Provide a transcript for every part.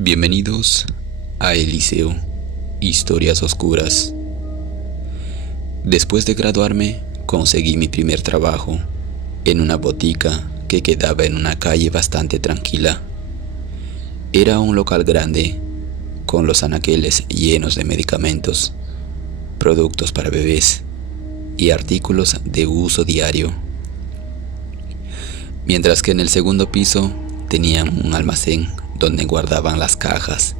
Bienvenidos a Eliseo, Historias Oscuras. Después de graduarme, conseguí mi primer trabajo en una botica que quedaba en una calle bastante tranquila. Era un local grande, con los anaqueles llenos de medicamentos, productos para bebés y artículos de uso diario. Mientras que en el segundo piso tenían un almacén donde guardaban las cajas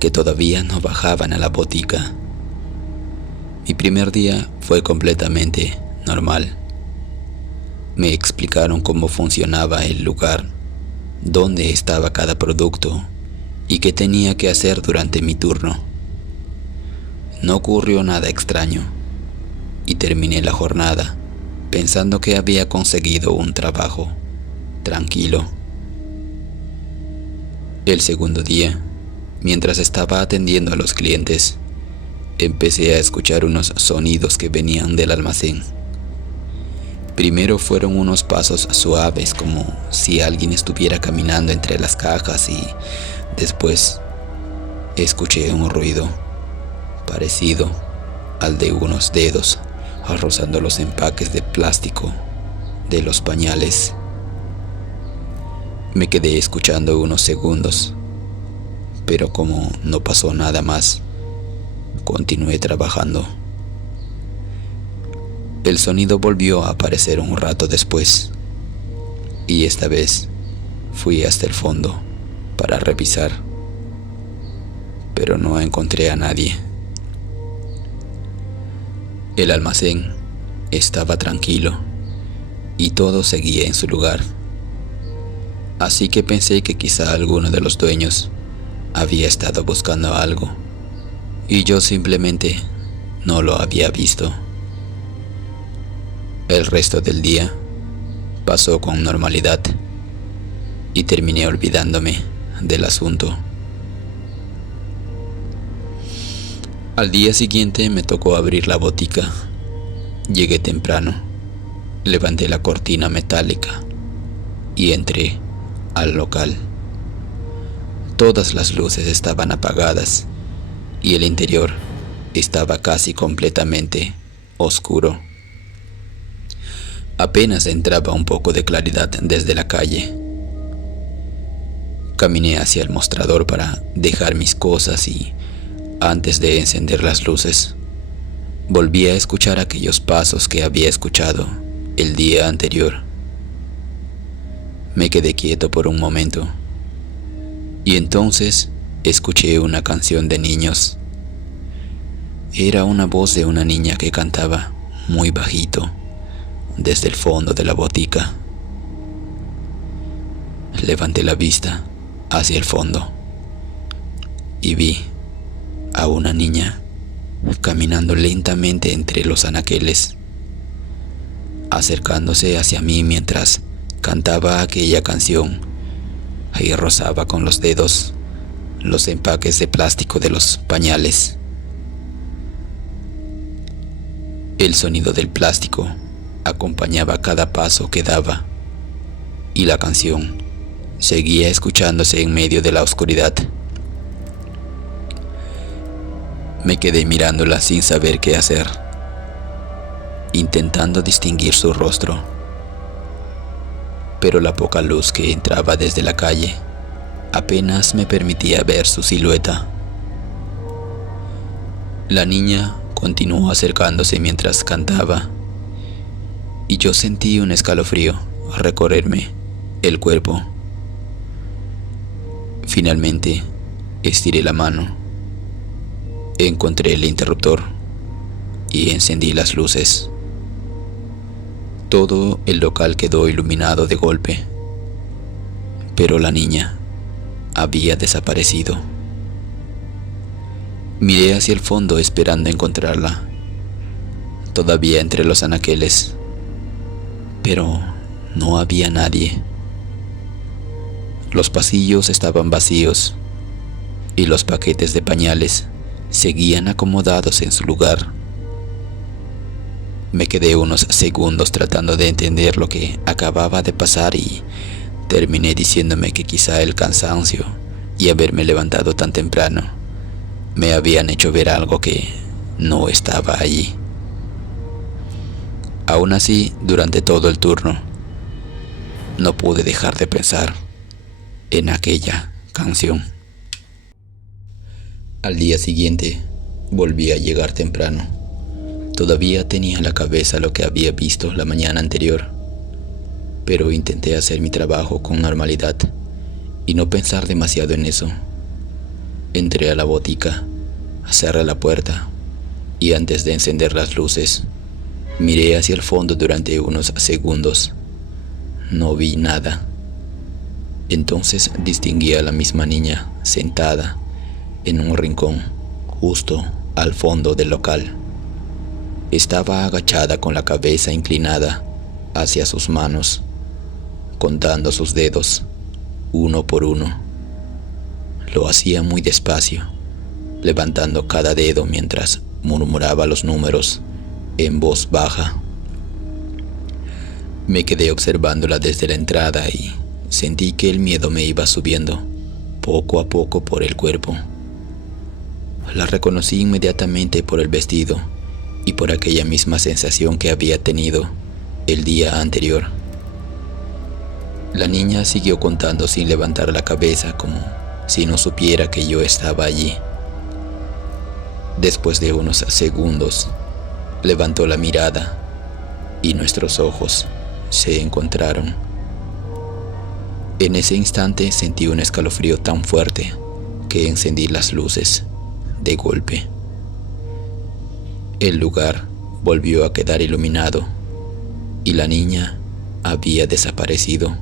que todavía no bajaban a la botica. Mi primer día fue completamente normal. Me explicaron cómo funcionaba el lugar, dónde estaba cada producto y qué tenía que hacer durante mi turno. No ocurrió nada extraño y terminé la jornada pensando que había conseguido un trabajo tranquilo. El segundo día, mientras estaba atendiendo a los clientes, empecé a escuchar unos sonidos que venían del almacén. Primero fueron unos pasos suaves, como si alguien estuviera caminando entre las cajas, y después escuché un ruido parecido al de unos dedos rozando los empaques de plástico de los pañales. Me quedé escuchando unos segundos, pero como no pasó nada más, continué trabajando. El sonido volvió a aparecer un rato después, y esta vez fui hasta el fondo para revisar, pero no encontré a nadie. El almacén estaba tranquilo y todo seguía en su lugar. Así que pensé que quizá alguno de los dueños había estado buscando algo y yo simplemente no lo había visto. El resto del día pasó con normalidad y terminé olvidándome del asunto. Al día siguiente me tocó abrir la botica. Llegué temprano, levanté la cortina metálica y entré al local. Todas las luces estaban apagadas y el interior estaba casi completamente oscuro. Apenas entraba un poco de claridad desde la calle. Caminé hacia el mostrador para dejar mis cosas y, antes de encender las luces, volví a escuchar aquellos pasos que había escuchado el día anterior. Me quedé quieto por un momento y entonces escuché una canción de niños. Era una voz de una niña que cantaba muy bajito desde el fondo de la botica. Levanté la vista hacia el fondo y vi a una niña caminando lentamente entre los anaqueles, acercándose hacia mí mientras cantaba aquella canción y rozaba con los dedos los empaques de plástico de los pañales. El sonido del plástico acompañaba cada paso que daba y la canción seguía escuchándose en medio de la oscuridad. Me quedé mirándola sin saber qué hacer, intentando distinguir su rostro, pero la poca luz que entraba desde la calle apenas me permitía ver su silueta. La niña continuó acercándose mientras cantaba y yo sentí un escalofrío recorrerme el cuerpo. Finalmente estiré la mano, encontré el interruptor y encendí las luces. Todo el local quedó iluminado de golpe, pero la niña había desaparecido. Miré hacia el fondo esperando encontrarla, todavía entre los anaqueles, pero no había nadie. Los pasillos estaban vacíos y los paquetes de pañales seguían acomodados en su lugar. Me quedé unos segundos tratando de entender lo que acababa de pasar y terminé diciéndome que quizá el cansancio y haberme levantado tan temprano me habían hecho ver algo que no estaba allí. Aún así, durante todo el turno, no pude dejar de pensar en aquella canción. Al día siguiente, volví a llegar temprano. Todavía tenía en la cabeza lo que había visto la mañana anterior, pero intenté hacer mi trabajo con normalidad y no pensar demasiado en eso. Entré a la botica, cerré la puerta y antes de encender las luces, miré hacia el fondo durante unos segundos. No vi nada. Entonces distinguí a la misma niña sentada en un rincón justo al fondo del local. Estaba agachada con la cabeza inclinada hacia sus manos, contando sus dedos uno por uno. Lo hacía muy despacio, levantando cada dedo mientras murmuraba los números en voz baja. Me quedé observándola desde la entrada y sentí que el miedo me iba subiendo poco a poco por el cuerpo. La reconocí inmediatamente por el vestido y por aquella misma sensación que había tenido el día anterior. La niña siguió contando sin levantar la cabeza, como si no supiera que yo estaba allí. Después de unos segundos, levantó la mirada y nuestros ojos se encontraron. En ese instante sentí un escalofrío tan fuerte que encendí las luces de golpe. El lugar volvió a quedar iluminado y la niña había desaparecido.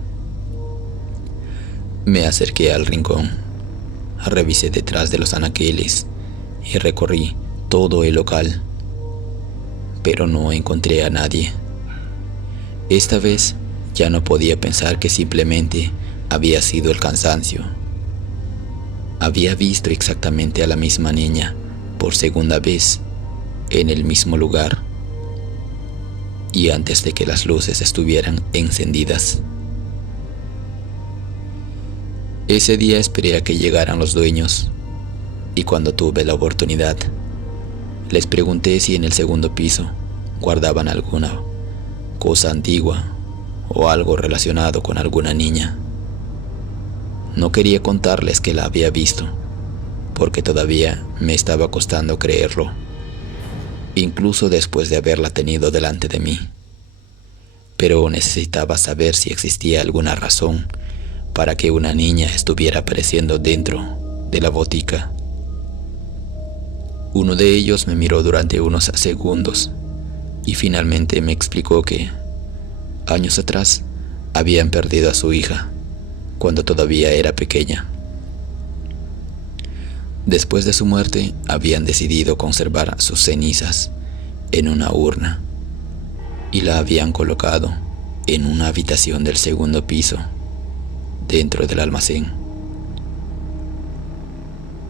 Me acerqué al rincón, revisé detrás de los anaqueles y recorrí todo el local, pero no encontré a nadie. Esta vez ya no podía pensar que simplemente había sido el cansancio. Había visto exactamente a la misma niña por segunda vez en el mismo lugar y antes de que las luces estuvieran encendidas. Ese día esperé a que llegaran los dueños y cuando tuve la oportunidad, les pregunté si en el segundo piso guardaban alguna cosa antigua o algo relacionado con alguna niña. No quería contarles que la había visto, porque todavía me estaba costando creerlo, incluso después de haberla tenido delante de mí. Pero necesitaba saber si existía alguna razón para que una niña estuviera apareciendo dentro de la botica. Uno de ellos me miró durante unos segundos y finalmente me explicó que años atrás habían perdido a su hija cuando todavía era pequeña. Después de su muerte habían decidido conservar sus cenizas en una urna y la habían colocado en una habitación del segundo piso dentro del almacén.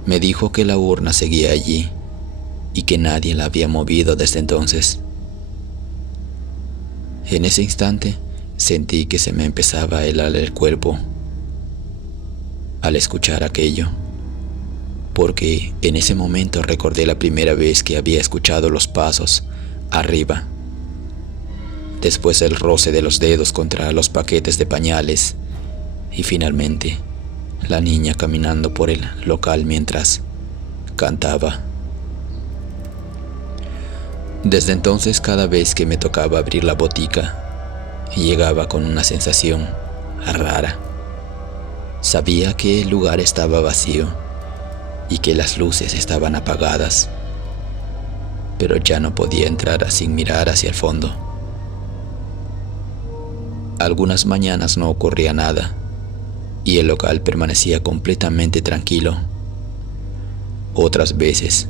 Me dijo que la urna seguía allí y que nadie la había movido desde entonces. En ese instante sentí que se me empezaba a helar el cuerpo al escuchar aquello, porque en ese momento recordé la primera vez que había escuchado los pasos arriba, después el roce de los dedos contra los paquetes de pañales y finalmente la niña caminando por el local mientras cantaba. Desde entonces, cada vez que me tocaba abrir la botica, llegaba con una sensación rara. Sabía que el lugar estaba vacío y que las luces estaban apagadas, pero ya no podía entrar sin mirar hacia el fondo. Algunas mañanas no ocurría nada y el local permanecía completamente tranquilo. Otras veces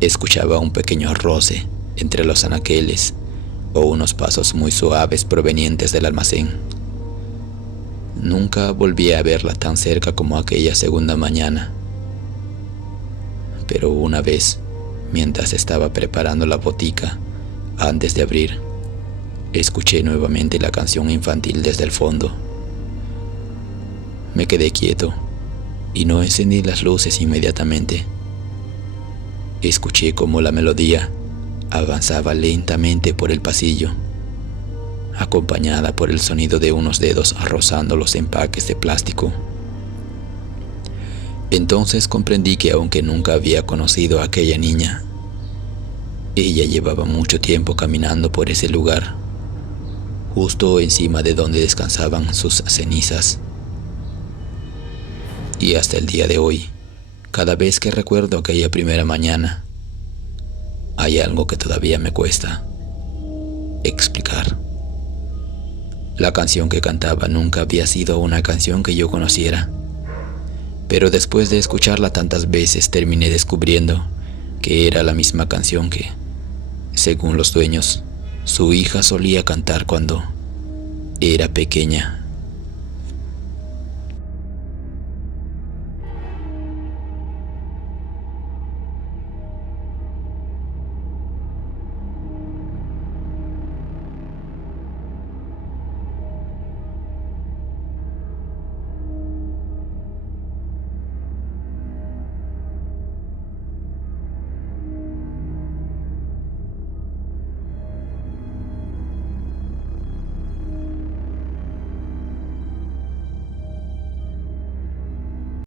escuchaba un pequeño roce entre los anaqueles o unos pasos muy suaves provenientes del almacén. Nunca volví a verla tan cerca como aquella segunda mañana. Pero una vez, mientras estaba preparando la botica, antes de abrir, escuché nuevamente la canción infantil desde el fondo. Me quedé quieto y no encendí las luces inmediatamente. Escuché cómo la melodía avanzaba lentamente por el pasillo, acompañada por el sonido de unos dedos rozando los empaques de plástico. Entonces comprendí que aunque nunca había conocido a aquella niña, ella llevaba mucho tiempo caminando por ese lugar, justo encima de donde descansaban sus cenizas. Y hasta el día de hoy, cada vez que recuerdo aquella primera mañana, hay algo que todavía me cuesta explicar. La canción que cantaba nunca había sido una canción que yo conociera, pero después de escucharla tantas veces terminé descubriendo que era la misma canción que, según los dueños, su hija solía cantar cuando era pequeña.